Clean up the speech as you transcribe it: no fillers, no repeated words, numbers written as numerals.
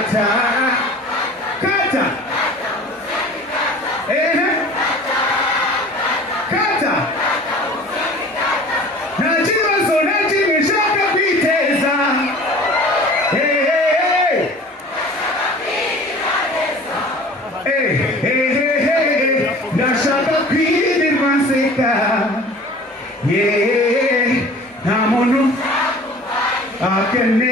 kata kata kata nakibazo nakimwe nshaka kwiteza ndashaka kwirirwa nseka nta muntu akeneye